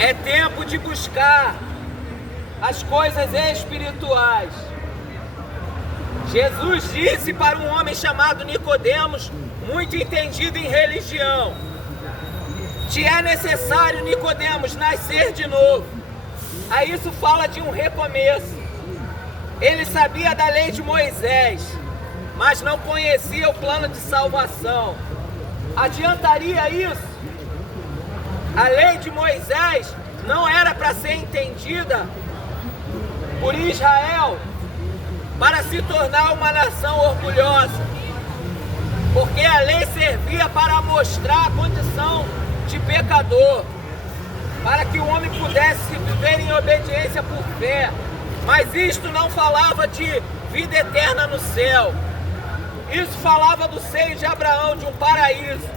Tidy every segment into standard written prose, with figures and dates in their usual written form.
É tempo de buscar as coisas espirituais. Jesus disse para um homem chamado Nicodemos, muito entendido em religião: te é necessário, Nicodemos, nascer de novo. Aí isso fala de um recomeço. Ele sabia da lei de Moisés, mas não conhecia o plano de salvação. Adiantaria isso? A lei de Moisés não era para ser entendida por Israel para se tornar uma nação orgulhosa, porque a lei servia para mostrar a condição de pecador, para que o homem pudesse viver em obediência por fé. Mas isto não falava de vida eterna no céu. Isso falava do seio de Abraão, de um paraíso.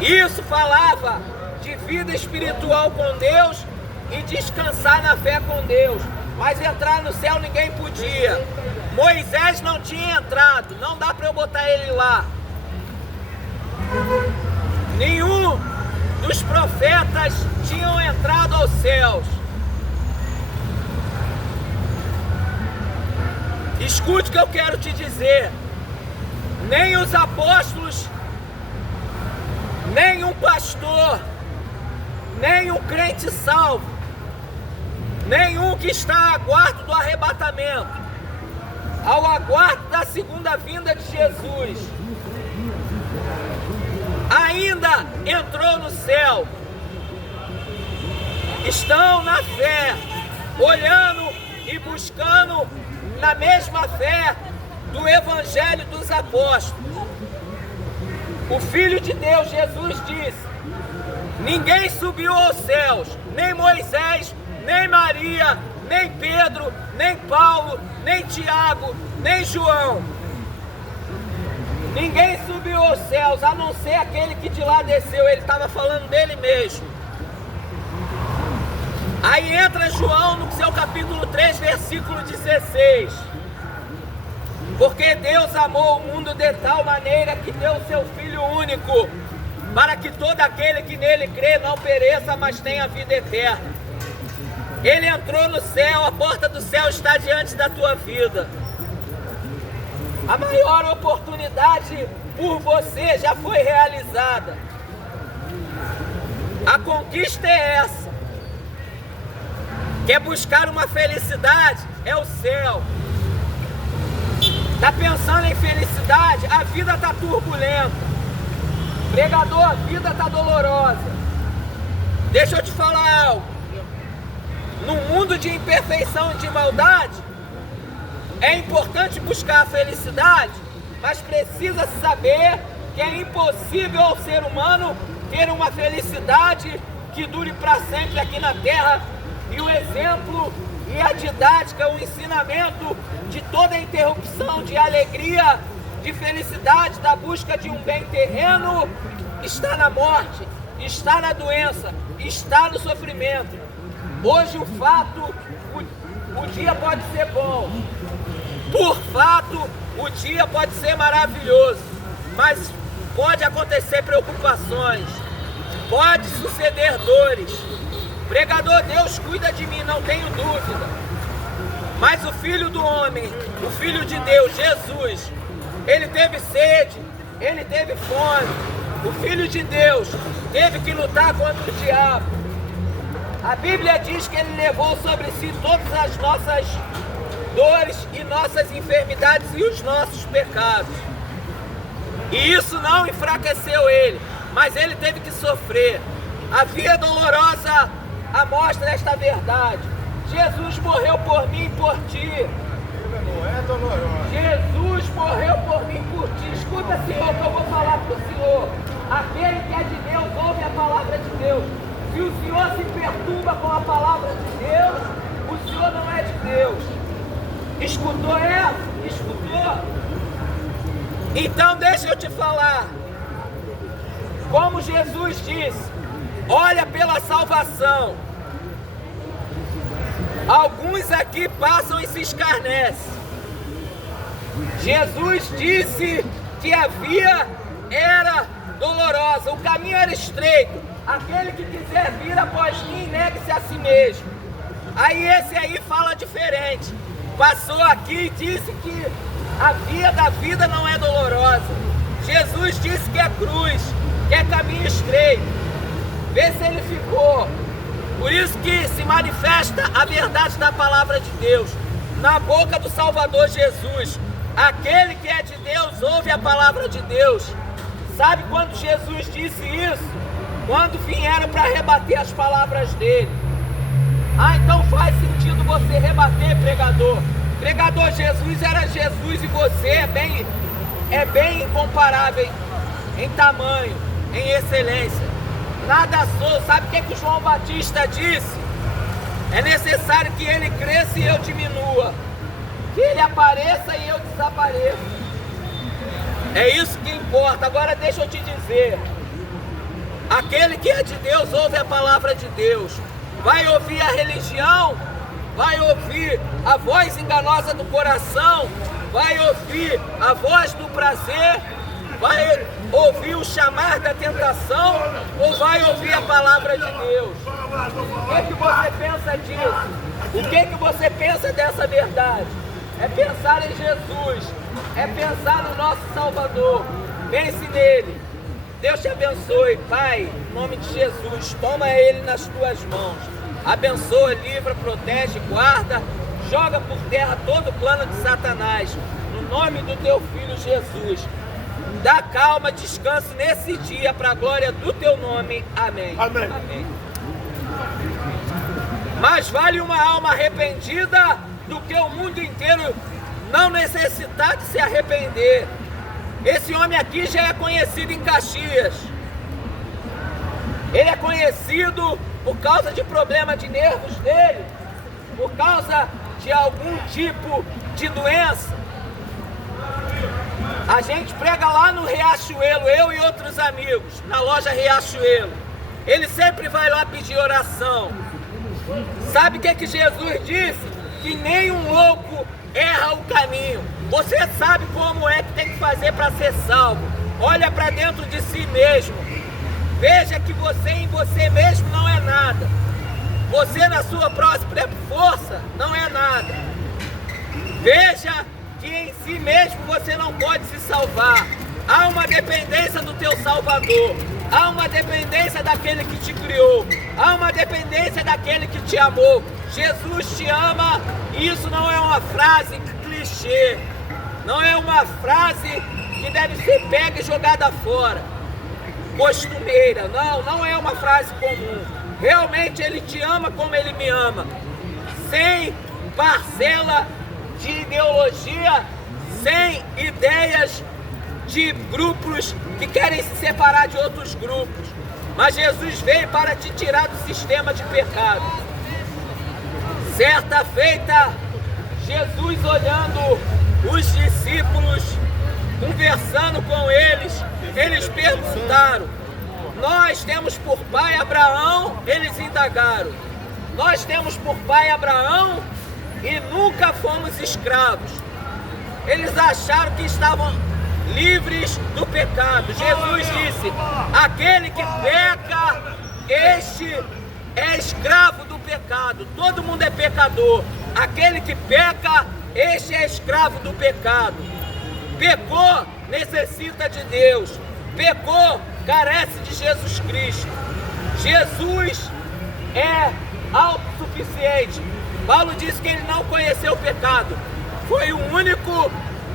Isso falava de vida espiritual com Deus e descansar na fé com Deus. Mas entrar no céu ninguém podia. Moisés não tinha entrado, não dá para eu botar ele lá. Nenhum dos profetas tinham entrado aos céus. Escute o que eu quero te dizer. Nem os apóstolos, nem um pastor, nem um crente salvo, nenhum que está a aguardo do arrebatamento, ao aguardo da segunda vinda de Jesus, ainda entrou no céu. Estão na fé, olhando e buscando na mesma fé do Evangelho dos Apóstolos. O Filho de Deus, Jesus, disse: ninguém subiu aos céus, nem Moisés, nem Maria, nem Pedro, nem Paulo, nem Tiago, nem João. Ninguém subiu aos céus, a não ser aquele que de lá desceu. Ele estava falando dele mesmo. Aí entra João no seu capítulo 3, versículo 16. Porque Deus amou o mundo de tal maneira que deu o seu Filho único, para que todo aquele que nele crê não pereça, mas tenha vida eterna. Ele entrou no céu, a porta do céu está diante da tua vida. A maior oportunidade por você já foi realizada. A conquista é essa. Quer buscar uma felicidade? É o céu. Está pensando em felicidade? A vida está turbulenta. Pregador, a vida está dolorosa. Deixa eu te falar algo. Num mundo de imperfeição e de maldade, é importante buscar a felicidade, mas precisa saber que é impossível ao ser humano ter uma felicidade que dure para sempre aqui na terra. E o exemplo e a didática, o ensinamento de toda a interrupção de alegria, de felicidade, da busca de um bem terreno, está na morte, está na doença, está no sofrimento. Hoje o fato, o dia pode ser bom. Por fato, o dia pode ser maravilhoso, mas pode acontecer preocupações, pode suceder dores. Pregador, Deus cuida de mim, não tenho dúvida. Mas o Filho do Homem, o Filho de Deus, Jesus, ele teve sede, ele teve fome. O Filho de Deus teve que lutar contra o diabo. A Bíblia diz que ele levou sobre si todas as nossas dores e nossas enfermidades e os nossos pecados. E isso não enfraqueceu ele, mas ele teve que sofrer. A via dolorosa mostra esta verdade. Jesus morreu por mim e por ti. Não é dolorosa. Jesus morreu por mim e por ti. Escuta, Senhor, que eu vou falar para o Senhor. Aquele que é de Deus, ouve a palavra de Deus. Se o Senhor se perturba com a palavra de Deus, o Senhor não é de Deus. Escutou essa? Escutou? Então deixa eu te falar. Como Jesus disse, olha pela salvação. Alguns aqui passam e se escarnecem. Jesus disse que a via era dolorosa, o caminho era estreito, aquele que quiser vir após mim, negue-se a si mesmo. Aí esse aí fala diferente. Passou aqui e disse que a via da vida não é dolorosa. Jesus disse que é cruz, que é caminho estreito. Vê se ele ficou. Por isso que se manifesta a verdade da palavra de Deus na boca do Salvador Jesus. Aquele que é de Deus ouve a palavra de Deus. Sabe quando Jesus disse isso? Quando vieram para rebater as palavras dele. Ah, então faz sentido você rebater, pregador. Pregador, Jesus era Jesus e você é bem incomparável em tamanho, em excelência. Nada sou. Sabe o que o João Batista disse? É necessário que ele cresça e eu diminua. Que ele apareça e eu desapareça. É isso que importa. Agora deixa eu te dizer. Aquele que é de Deus ouve a palavra de Deus. Vai ouvir a religião, vai ouvir a voz enganosa do coração, vai ouvir a voz do prazer, vai ouvir o chamar da tentação ou vai ouvir a palavra de Deus? O que você pensa disso? O que você pensa dessa verdade? É pensar em Jesus, é pensar no nosso Salvador. Pense nele. Deus te abençoe, Pai, em nome de Jesus. Toma ele nas tuas mãos. Abençoa, livra, protege, guarda. Joga por terra todo o plano de Satanás. No nome do teu Filho Jesus. Dá calma, descanse nesse dia para a glória do teu nome. Amém. Amém. Amém. Mais vale uma alma arrependida do que o mundo inteiro não necessitar de se arrepender. Esse homem aqui já é conhecido em Caxias. Ele é conhecido por causa de problema de nervos dele, por causa de algum tipo de doença. A gente prega lá no Riachuelo, eu e outros amigos, na loja Riachuelo. Ele sempre vai lá pedir oração. Sabe o que Jesus disse? Que nem um louco erra o caminho. Você sabe como é que tem que fazer para ser salvo. Olha para dentro de si mesmo. Veja que você em você mesmo não é nada. Você na sua própria força não é nada. Veja que em si mesmo você não pode se salvar. Há uma dependência do teu Salvador. Há uma dependência daquele que te criou. Há uma dependência daquele que te amou. Jesus te ama. E isso não é uma frase clichê. Não é uma frase que deve ser pega e jogada fora. Costumeira. Não é uma frase comum. Realmente ele te ama como ele me ama. Sem parcela de ideologia, sem ideias de grupos que querem se separar de outros grupos. Mas Jesus veio para te tirar do sistema de pecado. Certa feita, Jesus olhando os discípulos, conversando com eles, eles perguntaram: nós temos por pai Abraão? Eles indagaram: nós temos por pai Abraão e nunca fomos escravos. Eles acharam que estavam livres do pecado. Jesus disse: aquele que peca, este é escravo do pecado. Todo mundo é pecador. Aquele que peca, este é escravo do pecado. Pecou, necessita de Deus. Pecou, carece de Jesus Cristo. Jesus é autossuficiente. Paulo disse que ele não conheceu o pecado. Foi o único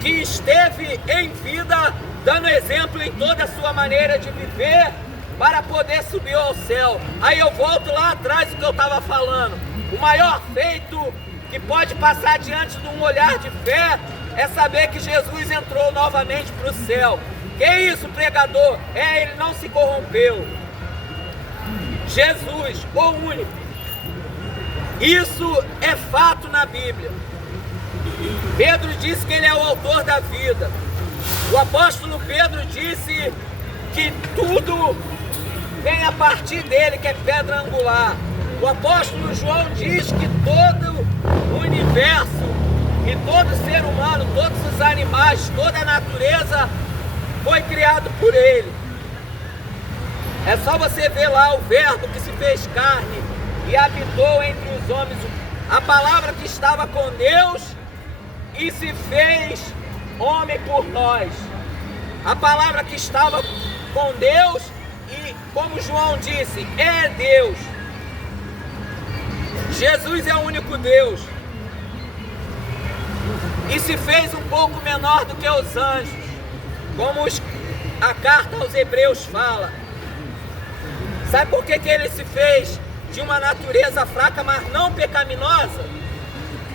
que esteve em vida, dando exemplo em toda a sua maneira de viver, para poder subir ao céu. Aí eu volto lá atrás do que eu estava falando. O maior feito que pode passar diante de um olhar de fé é saber que Jesus entrou novamente para o céu. Que isso, pregador? Ele não se corrompeu. Jesus, o único. Isso é fato na Bíblia. Pedro disse que ele é o autor da vida. O apóstolo Pedro disse que tudo vem a partir dele, que é pedra angular. O apóstolo João diz que todo o universo e todo ser humano, todos os animais, toda a natureza foi criado por ele. É só você ver lá o verbo que se fez carne e habitou entre os homens. A palavra que estava com Deus e se fez homem por nós. A palavra que estava com Deus e, como João disse, é Deus. Jesus é o único Deus. E se fez um pouco menor do que os anjos, como a carta aos Hebreus fala. Sabe por que ele se fez de uma natureza fraca, mas não pecaminosa?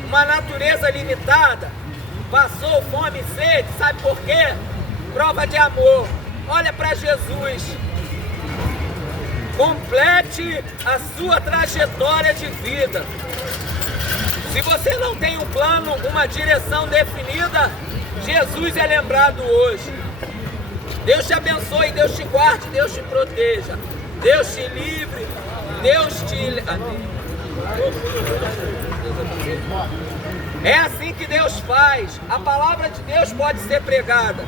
Uma natureza limitada. Passou fome e sede, sabe por quê? Prova de amor. Olha para Jesus. Complete a sua trajetória de vida. Se você não tem um plano, uma direção definida, Jesus é lembrado hoje. Deus te abençoe, Deus te guarde, Deus te proteja, Deus te livre, Deus te... É assim que Deus faz. A palavra de Deus pode ser pregada.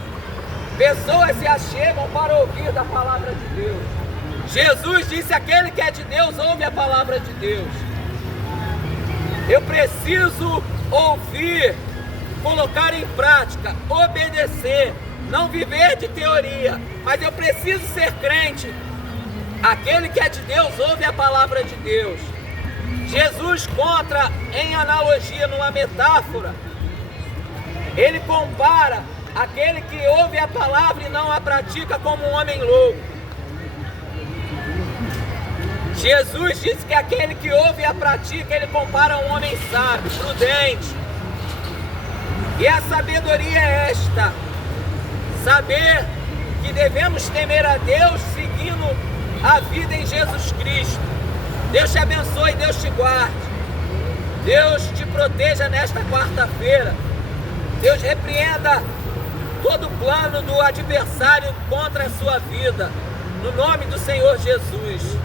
Pessoas se achegam para ouvir da palavra de Deus. Jesus disse: aquele que é de Deus ouve a palavra de Deus. Eu preciso ouvir, colocar em prática, obedecer, não viver de teoria, mas eu preciso ser crente. Aquele que é de Deus ouve a palavra de Deus. Jesus conta em analogia, numa metáfora, ele compara aquele que ouve a palavra e não a pratica como um homem louco. Jesus disse que aquele que ouve e a pratica, ele compara a um homem sábio, prudente. E a sabedoria é esta: saber que devemos temer a Deus seguindo a vida em Jesus Cristo. Deus te abençoe, Deus te guarde. Deus te proteja nesta quarta-feira. Deus repreenda todo plano do adversário contra a sua vida. No nome do Senhor Jesus.